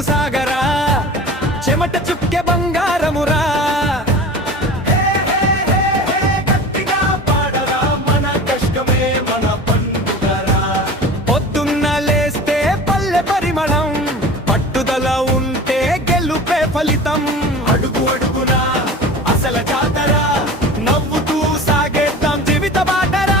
ముందుకు సాగరా చెమట చుక్కె బంగారమురా పొద్దున్న లేస్తే పల్లె పరిమళం పట్టుదల ఉంటే గెలుపే ఫలితం అడుగు అడుగునా అసలు జాతర నవ్వుతూ సాగేద్దాం జీవిత బాటరా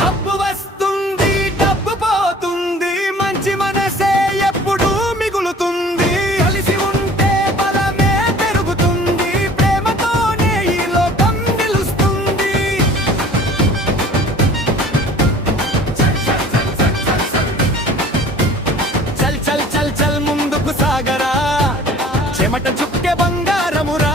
డబ్బు వస్తుంది డబ్బు పోతుంది మంచి మనసే ఎప్పుడు మిగులుతుంది కలిసి ఉంటే బలమే పెరుగుతుంది ప్రేమతోనే ఈ లోకం నిలుస్తుంది చల్ చల్ చల్ చల్ ముందుకు సాగరా చెమట చుక్కె బంగారమురా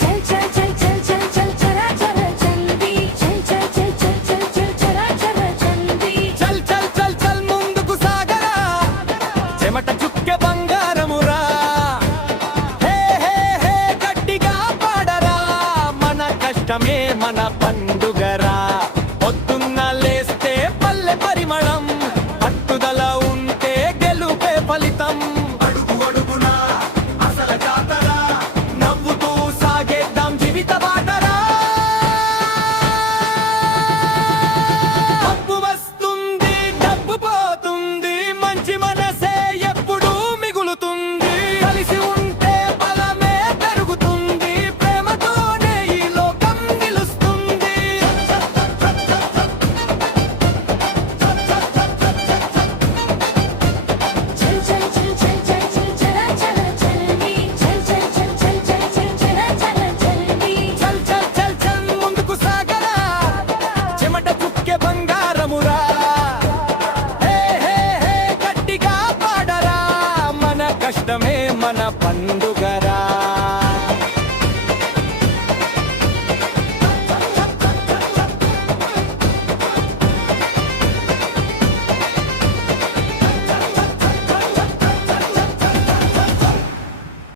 चल चल चल चल चल चल चला चला चलदी चल चल चल चल चल चल चला चला चलदी చల్ చల్ చల్ చల్ ముందుకు సాగరా చెమట చుక్కె బంగారమురా హే హే హే గట్టిగా పాడరా మన కష్టమే మన పండుగ